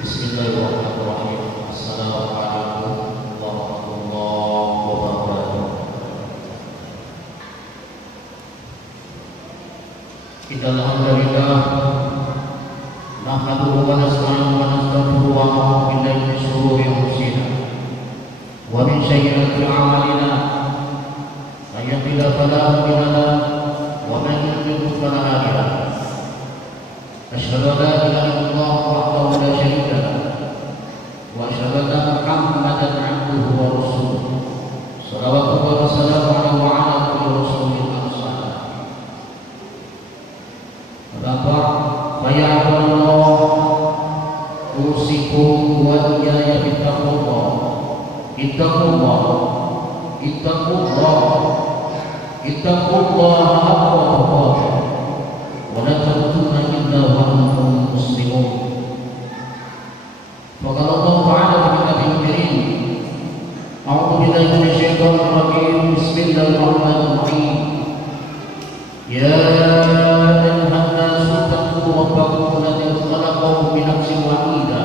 Bismillahirrahmanirrahim. Assalamualaikum warahmatullahi wabarakatuh. Alhamdulillah nahmaduhu wa nasta'inuhu wa nastaghfiruhu wa na'udzu billahi min shururi anfusina wa min sayyiati a'malina. May yahdihillahu fala mudilla lahu wa man yudlil fala hadiya lahu. Asyhadu an la ilaha illallah wahdahu la syarika lahu wa asyhadu anna Muhammadan 'abduhu wa rasuluh. Shalawatu wa salamu alaihi wa ala kulli rasulin arsalah. Ya Allah, usikum wa iyaya bittaqullah. Ittaqullah haqqa tuqatih wa la tamutunna illa wa antum muslimun. Faqala Allah Ta'ala fi kitabihil karim, a'udzu billahi minasy syaithanir rajim. Bismillahirrahmanirrahim. Ya ربكم الذي خلقه بنفس واحدة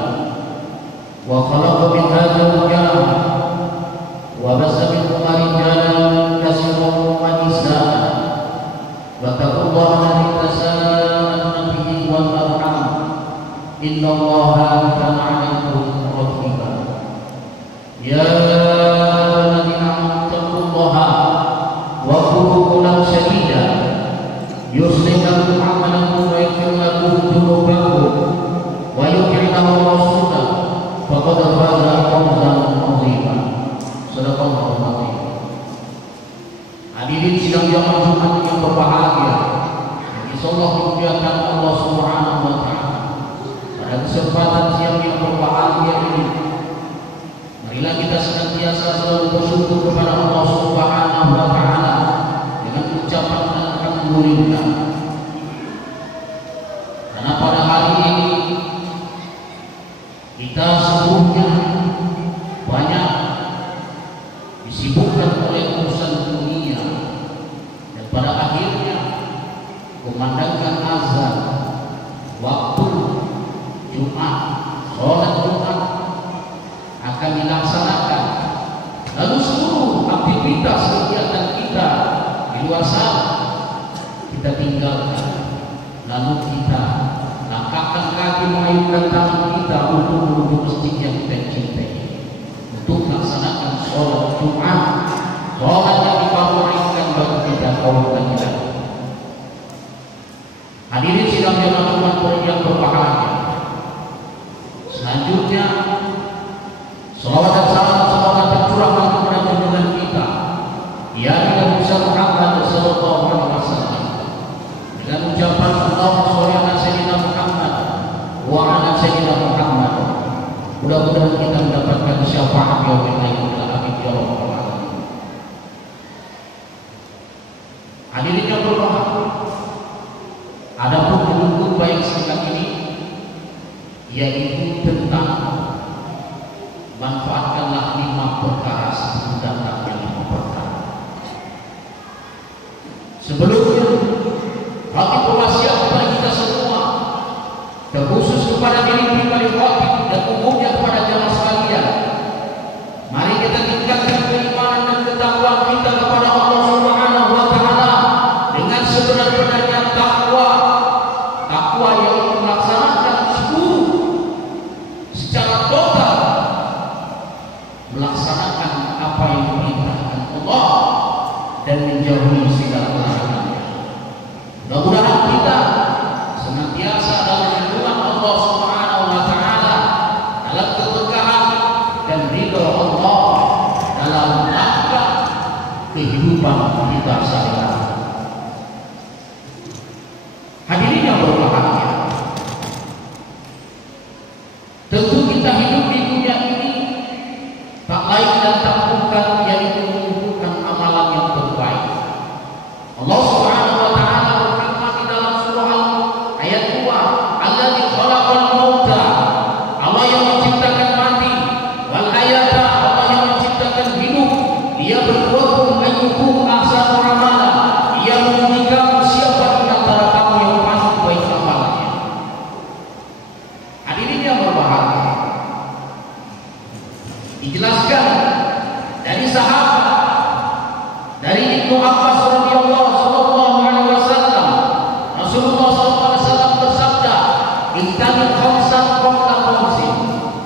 وخلق منها زوجها وبث منهما رجالا كثيرا ونساء واتقوا الله الذي تساءلون به والأرحام إن الله كان عليكم رقيبا. يا الذين آمنوا اتقوا الله وقولوا قولا سديدا يصلح لكم أعمالكم ويغفر لكم ذنوبكم ويطع الله ورسوله فقد فاز فوزا عظيما. Shadaqallahul azim. Hadirin sidang jamaah Jumat yang berbahagia, yang insyaallah dimuliakan Allah Subhanahu wa taala. Pada kesempatan siang yang berbahagia ini, marilah kita senantiasa selalu bersyukur kepada Allah Subhanahu wa taala dengan ucapan alhamdulillah. Karena pada hari ini kita sesungguhnya banyak disibukkan oleh urusan dunia, dan pada akhirnya kumandangkan azan waktu Jumat, sholat Jumat akan dilaksanakan, lalu seluruh aktivitas kegiatan kita di luar sana kita tinggalkan, lalu kita langkahkan kaki mengayunkan tangan kita untuk menuju masjid yang kita cintai, untuk melaksanakan sholat Jumat, sholat yang difavoritkan bagi kita kaum laki-laki. Hadirin sidang jamaah Jumat yang berbahagia, selanjutnya salawat dan salam semoga tercurahkan kepada junjungan kita yakni Nabi Muhammad sallallahu alaihi wasallam, dengan ucapan Allahumma sholli ala sayyidina Muhammad wa ala sayyidina Muhammad. Mudah-mudahan kita mendapatkan syafaat yaumil akhir amin ya rabbal alamin. Hadirin yang berbahagia, ada pun khutbah yang singkat ini yaitu tentang manfaatkanlah 5 perkara sebelum datangnya 5 perkara. Sebelumnya hati berwasiat kepada kita semua, terkhusus kepada diri pribadi wakil dan umumnya kepada jamaah sekalian. Mari kita tingkatkan keimanan dan ketakwaan kita kepada Allah Subhanahu wa taala dengan sebenar-benarnya takwa yang melaksanakan seluruh secara total, melaksanakan apa yang diperintahkan Allah dan menjauhi segala larangannya. Mudah-mudahan kita senantiasa dalam lindungan Allah Subhanahu wa taala, dalam keberkahan dan ridha Allah dalam langkah kehidupan kita sehari-hari. Hadirin yang berbahagia, tentu kita hidup di dunia ini tak lain dan tak bukan yaitu mengumpulkan amalan yang terbaik. Allah Subhanahu wa taala berfirman di dalam surah ayat 2, "Alladzi khalaqal mauta", Allah yang menciptakan mati, wal hayata, Allah yang menciptakan hidup. Dia berbuat ayyukum ahsanu amala, Dia menguji kamu siapa di antara kamu yang paling baik amalannya. Hadirin yang berbahagia, Dijelaskan dari sahabat, dari Ibnu Abbas radhiyallahu alaihi wasallam, Rasulullah SAW bersabda, "Ittabi khamsan qabla khamsin."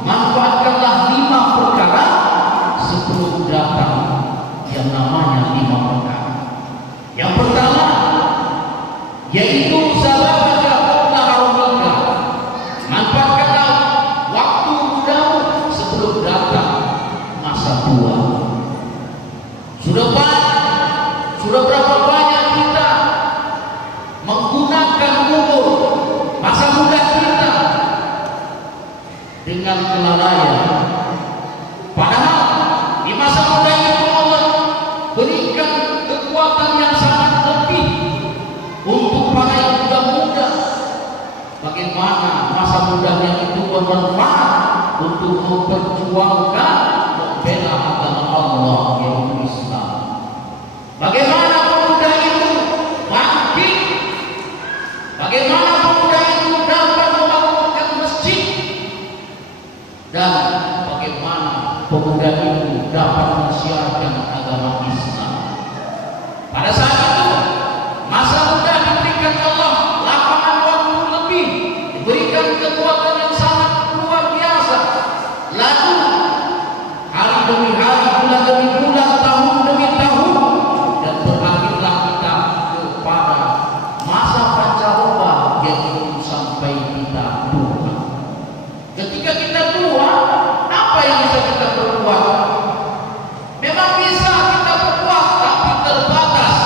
Manfaatkanlah 5 perkara sebelum datang yang namanya 5 perkara. Yang pertama yaitu sababaka qabla harumika. Manfaatkanlah waktu mudamu sebelum datang masa tua. Sudah berapa banyak kita menggunakan umur masa muda kita dengan kelalaian. Padahal di masa muda itu Allah berikan kekuatan yang sangat lebih untuk para yang muda-muda. Bagaimana masa mudanya itu bermanfaat untuk memperjuangkan membela agama Allah yaitu Islam. Bagaimana pemuda itu bangkit? Bagaimana pemuda itu dapat membangunkan masjid? Dan bagaimana pemuda itu dapat mensiarkan agama Islam? Pada saat itu masa muda diberikan Allah lapangan waktu lebih, diberikan kekuatan yang sangat luar biasa. Lalu hari demi hari, bulan demi bulan, tahun demi tahun, dan berakhirlah kita kepada masa pancaroba yaitu sampai kita tua. Ketika kita tua, apa yang bisa kita perbuat? Memang bisa kita perbuat, tapi terbatas.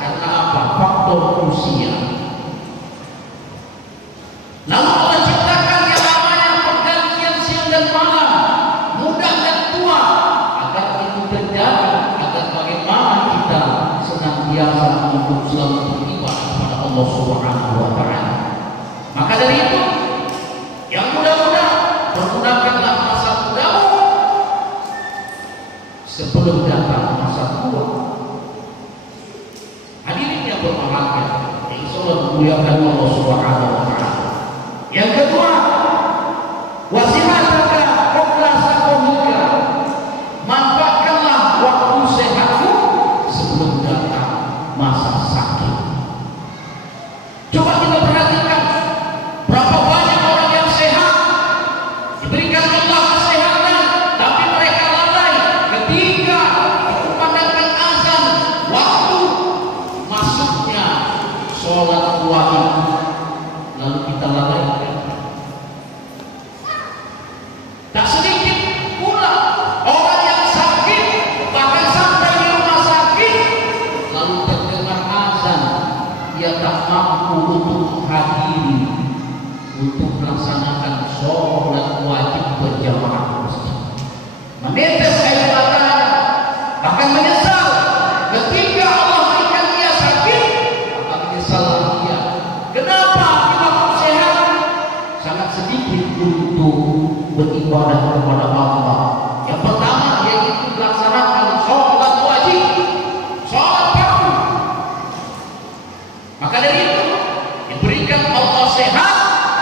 Karena apa? Faktor usia. Lalu Allah ciptakan yang namanya pergantian siang dan malam, muda dan tua, agar itu terjadi, agar bagaimana kita senantiasa untuk selalu beribadah kepada Allah Subhanahu wa Ta'ala. Maka dari itu, yang muda-muda, pergunakanlah masa mudamu sebelum datang masa tua. Hadirin yang berbahagia, yang insyaallah dimuliakan Allah Subhanahu wa Ta'ala. Yang kedua, wasihataka qabla saqamika. Manfaatkanlah waktu sehatmu sebelum datang masa sakit. Coba kita perhatikan berapa banyak orang yang sehat, diberikan Allah kesehatan, tapi mereka lalai ketika kumandangkan azan, waktu masuknya sholat wajib, lalu kita lalai. Tak sedikit pula orang yang sakit, bahkan sampai di rumah sakit, lalu terdengar azan, dia tak mampu untuk menghadiri, untuk melaksanakan sholat wajib berjamaah masjid. Menetes air mata, bahkan menyesal ketika Allah berikan dia sakit, maka menyesal dia. Kenapa kita sehat? Sangat sedikit untuk beribadah kepada Allah. Yang pertama yaitu melaksanakan sholat wajib, sholat fardu. Maka dari itu diberikan Allah sehat,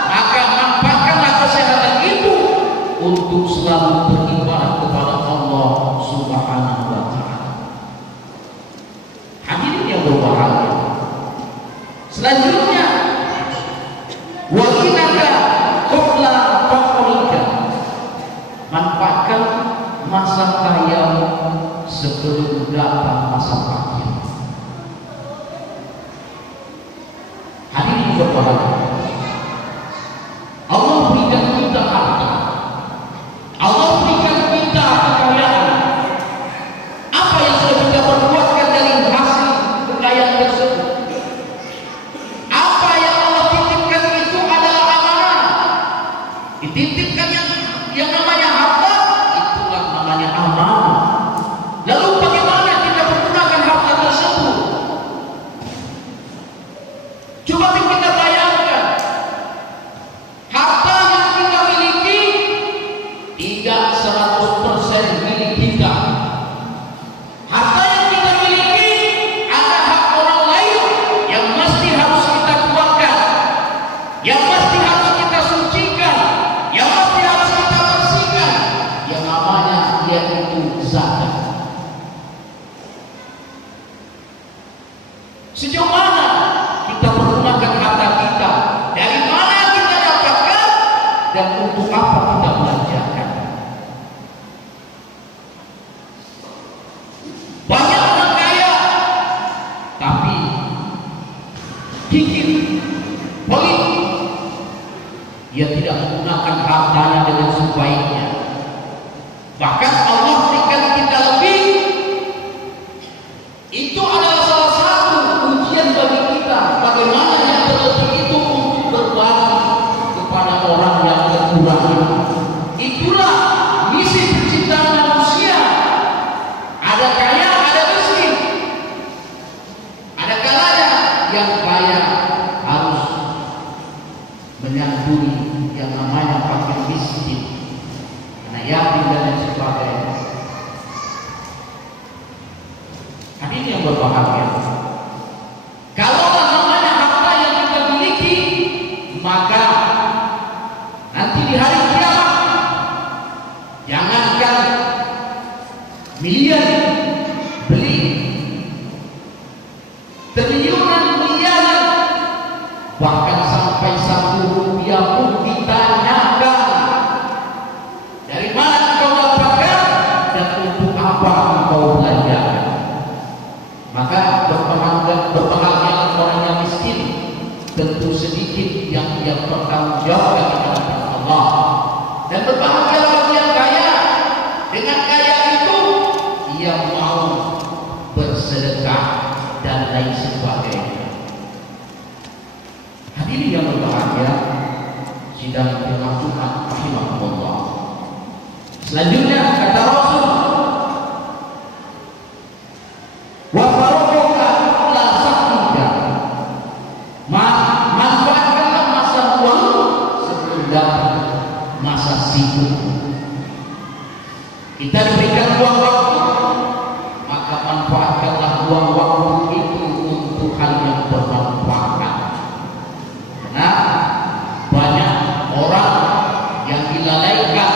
maka manfaatkanlah kesehatan itu untuk selalu beribadah kepada Allah Subhanahu wa Ta'ala. Hadirin yang berbahagia, selanjutnya wakinaka qabla faqrika. Manfaatkan masa kaya sebelum datang masa fakir. Hadirin berbahagia, Allah berikan kita harta, Allah berikan kita kekayaan. Apa yang sudah kita perbuatkan dari hasil kekayaan tersebut? Apa yang Allah titipkan itu adalah amanah. Dititipkan yang namanya harta, itulah namanya amanah. Lalu bagaimana kita menggunakan harta tersebut? Coba kita bayangkan, harta yang kita miliki tidak 100% milik kita. Harta yang kita miliki ada hak orang lain yang mesti harus kita keluarkan, yang mesti harus kita sucikan, yang mesti dan untuk apa kita belanjakan. Banyak orang kaya tapi kikir, pelit. Dia tidak menggunakan hartanya dengan sebaiknya. Bahkan Allah berikan kita lebih. Itu adalah salah satu ujian bagi kita, bagaimana yang terlebih itu untuk berbagi kepada orang yang kekurangan. Itulah misi penciptaan manusia. Ada kaya, ada miskin. Ada kalanya yang kaya harus menyantuni yang namanya fakir miskin, anak yatim dan lain sebagainya. Hadirin yang berbahagia, kalau namanya harta yang kita miliki, maka nanti di hari kiamat, jangankan miliar beli, triliunan miliaran, bahkan sampai 1 rupiah pun ditanyakan, dari mana engkau dapatkan dan untuk apa engkau belanjakan. Maka berbahagia orang yang miskin, tentu sedikit yang dia bertanggungjawabkan kepada Allah, dan berbahagia orang yang kaya. Dengan kaya itu ia mau bersedekah dan lain sebagainya. Hadirin yang berbahagia, sidang berlangsungkan rahimahullah. Selanjutnya kata Rasul, wa faroka la sakika, manfaatkanlah masa uang sebelum datang masa sibuk. Kita diberikan uang waktu, maka manfaatkanlah uang waktu itu untuk hal yang bermanfaat. Karena banyak orang yang dilalaikan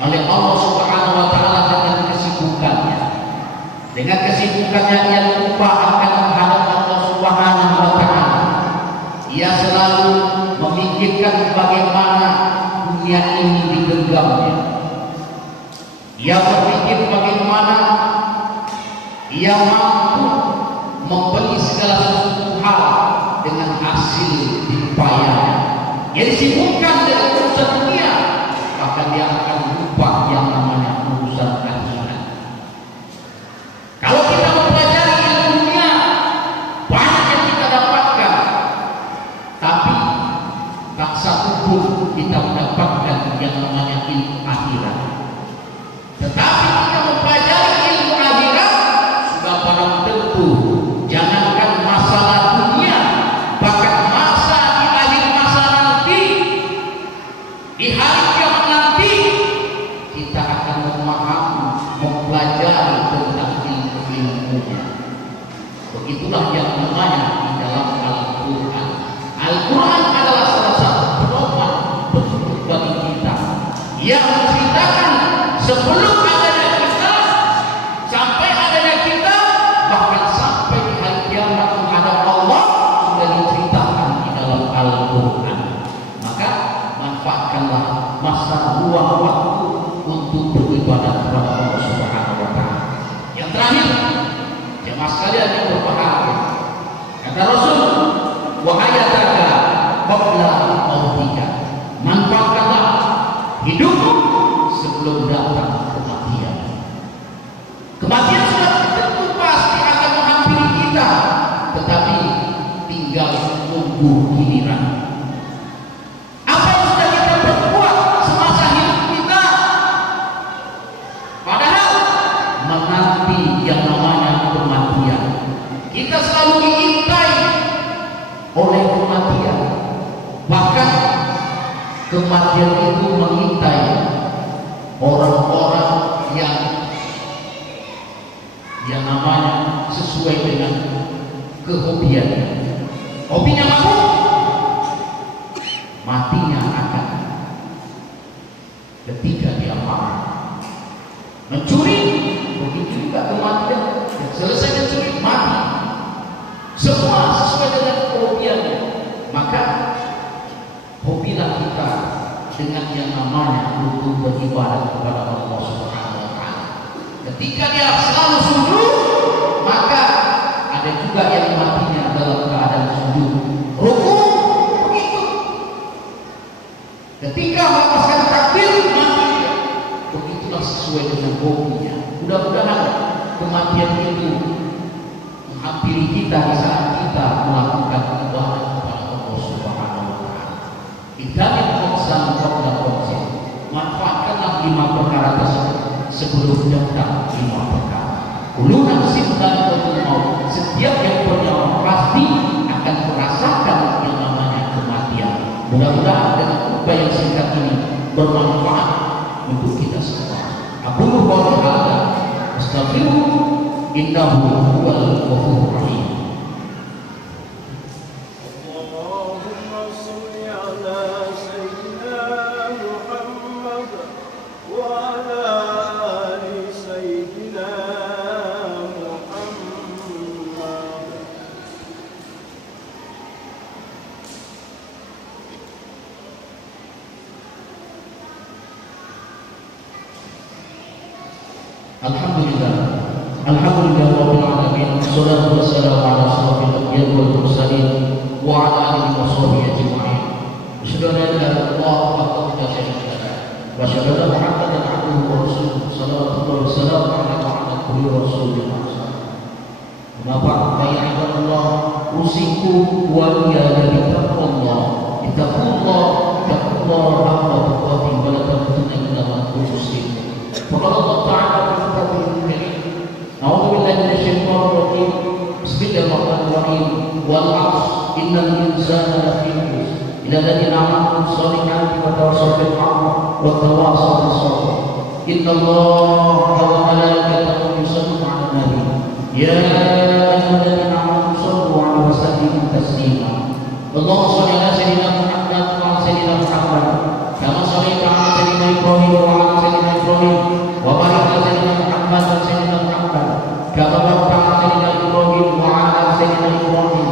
oleh Allah Subhanahu wa taala dengan kesibukannya. Dengan kesibukannya ia lupa akan menghadap Allah Subhanahu wa taala. Ia selalu memikirkan bagaimana dunia ini digenggamnya. Ia berpikir bagaimana ia mampu membeli segala sesuatu hal dengan hasil upayanya. Ia disibukkan dengan urusan dunia, maka dia akan lupa yang namanya urusan akhirat. Kalau kita mempelajari ilmu dunia, banyak yang kita dapatkan, tapi tak satu pun kita mendapatkan yang namanya ilmu akhirat. Tetapi kita mempelajari ilmu akhirat, sudah barang tentu jangankan masalah dunia, bahkan masa di akhir masa nanti, di hari kiamat nanti, kita akan memahami, mempelajari tentang ilmu-ilmunya. Begitulah yang namanya di dalam Al-Quran. Al-Quran adalah salah satu pedoman petunjuk bagi kita yang menceritakan sebelum adanya kita, sampai adanya kita, bahkan sampai di hari kiamat menghadap Allah, sudah diceritakan di dalam Al-Quran. Maka manfaatkanlah masa luang waktu untuk beribadah kepada Allah Subhanahu wa taala. Yang terakhir, jemaah sekalian yang berbahagia, kata Rasul, wa hayataka qabla mautika, manfaatkanlah hidupmu sebelum datang kematian. Kematian sudah tentu pasti akan menghampiri kita, tetapi tinggal menunggu giliran. Apa yang sudah kita perbuat semasa hidup kita, padahal menanti yang namanya kematian. Kita selalu diintai oleh kematian. Bahkan kematian itu mengintai orang-orang yang namanya sesuai dengan kehobiannya. Hobinya mabuk, matinya akan ketika dia marah. Mencuri, begitu juga kematian. Selesai mencuri, mati. Semua sesuai dengan kehobiannya. Maka hobilah berilah kita dengan yang namanya untuk beribadah kepada Allah Subhanahu wa taala. Ketika dia selalu sujud, maka ada juga yang matinya dalam keadaan sujud. Rukuk begitu. Ketika melepaskan takbir, mati dia. Begitulah sesuai dengan hobinya. Mudah-mudahan kematian itu menghampiri kita di saat kita melakukan ibadah kepada Allah Subhanahu wa taala. Idamin khomsan qabla khomsin. Manfaatkanlah 5 perkara tersebut sebelum datang 5 perkara. Kullu nafsin dha'iqatul maut. Setiap yang bernyawa pasti akan merasakan yang namanya kematian. Mudah-mudahan dengan khutbah yang singkat ini bermanfaat untuk kita semua. Aqulu qawli hadza astaghfiru innahu huwal ghafurur rahim. Alhamdulillah rabbil alamin. Wassalatu wassalamu ala asyrofil anbiya'i wal mursalin wa ala alihi wa sahbihi ajma'in. Asyhadu an la ilaha illallah wahdahu la syarika lahu wa asyhadu anna Muhammadan abduhu wa rasuluhu. Shallallahu alaihi wasallam ala kulli rasulin. Bapak ya Allah, usiku wa iyyakum bittaqwallah. Ittaqullah haqqa tuqatih wa la tamutunna illa wa antum muslimun. Faqala Allah ta'ala fi kitabihil karim. A'udzu billahi minasyaitonir rajim. Bismillahirrahmanirrahim. Wal 'ashr innal insana lafi khusr. Illa alladziina 'amilus shalihati wa tawassaw bil haqqi wa tawassaw bis sabr. Innallaha wa malaikatahu yusalluna 'alan nabi. Ya ayyuhalladzina amanu shallu 'alaihi wa sallimu taslima. Allahumma shalli 'ala sayyidina Muhammad wa 'ala sayyidina Muhammad kama shallaita 'ala sayyidina Ibrahim wa 'ala sayyidina Ibrahim wa barik 'ala sayyidina Muhammad wa sayyidina Muhammad kama barakta 'ala sayyidina Ibrahim wa 'ala sayyidina Ibrahim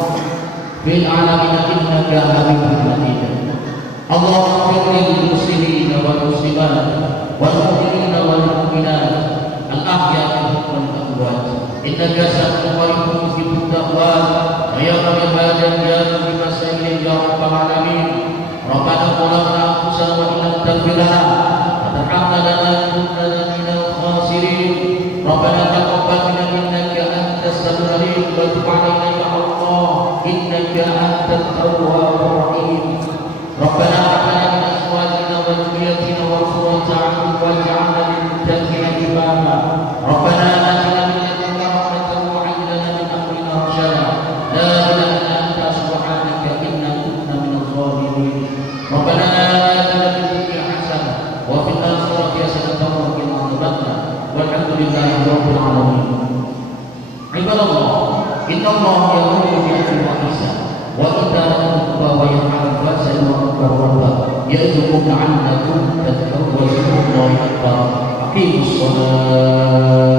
fil 'alamin innaka Hamidum Majid. Allahumma ighfir lil muslimina wal muslimat wal mu'minina wal mu'minat al ahya'i wal amwat. Innaka sami'un qaribun mujibud da'wat wa ya rabbil alamin ya rabbil masail ya rabbal alamin. Rabbana zalamna anfusana wa illam taghfir lana wa tarhamna lanakunanna minal khasirin. Rabbana taqabbal minna innaka antas samiul alim wa tub 'alaina ya Allah innaka antat tawwabur rahim. Rabbana hab lana min azwajina wa dhurriyyatina qurrata a'yun waj'alna lil muttaqina imama. Rabbana atina min ladunka rahmatan wa hab lana min amrina rashada. La ilaha illa anta subhanaka inna kunna minadh dhalimin. Rabbana atina fid dunya hasanah wa fil akhirati hasanatan wa qina adzabannar. Walhamdulillahi rabbil alamin. Ibadallah, innallaha ya'muru bil 'adli wal ihsan wa itaa'il qurba wa yanha 'anil fahsya'i wal munkari wal baghi ya'idhukum la'allakum tadhakkarun wa yadhkurullaha akbar. Aqimus shalah.